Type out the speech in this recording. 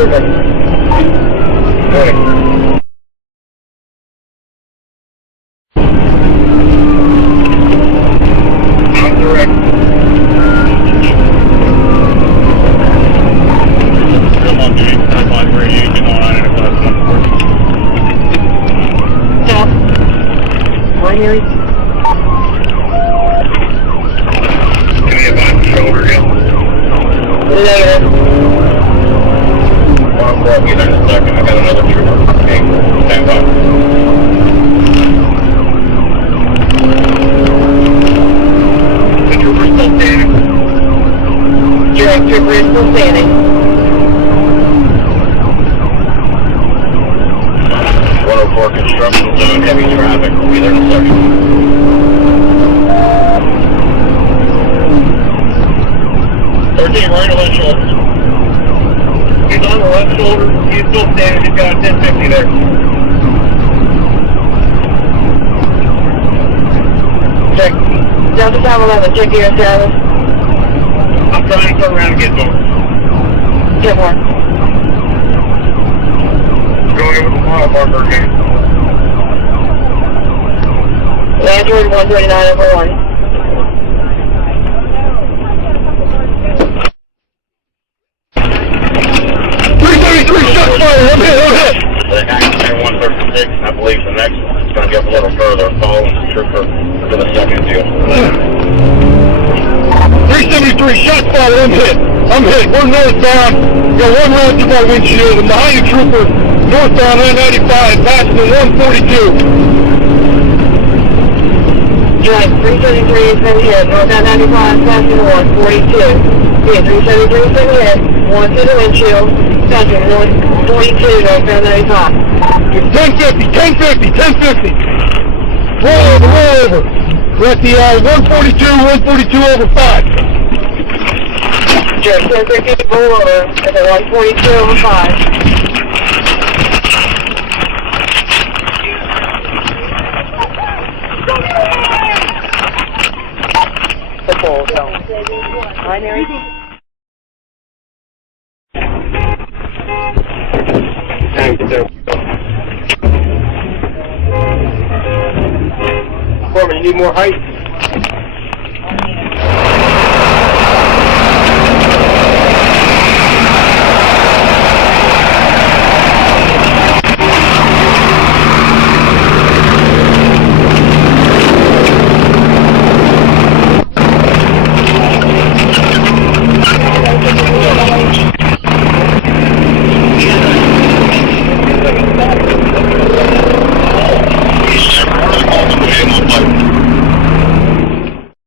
moving. Morning. On direct. Still on duty. I'm on radiation on class 1. Stop. Binary. Can you advise the shoulder hill? Negative. I'll be there in a second. I got another trooper. Okay, stand by. The trooper's still standing. Direct trooper is still standing. 104 construction zone, heavy traffic. We'll be there in a second. Right on left shoulder. He's on the left shoulder. He's still standing. He's got a 1050 there. Check. Delta 511, check your status. I'm trying to turn around and get going. Get more. Going over the mile marker again. Landward 129 over 1. I'm hit. The accident 136, I believe the next one is going to be up a little further, following the trooper to the second deal. 373, shots fired, I'm hit. We're northbound. Got one round through my windshield, and behind the trooper, northbound I-95, passing the 142. Drive 373 has been hit, northbound 95, passing the 142. Yeah, 373 has been hit, one through the windshield, passing north 42, northbound 95. 1050. Roll over. We're at the 142 over 5. Drive 1050, roll over at the 142 over 5. Patrol zone. Binary. Foreman, you need more height?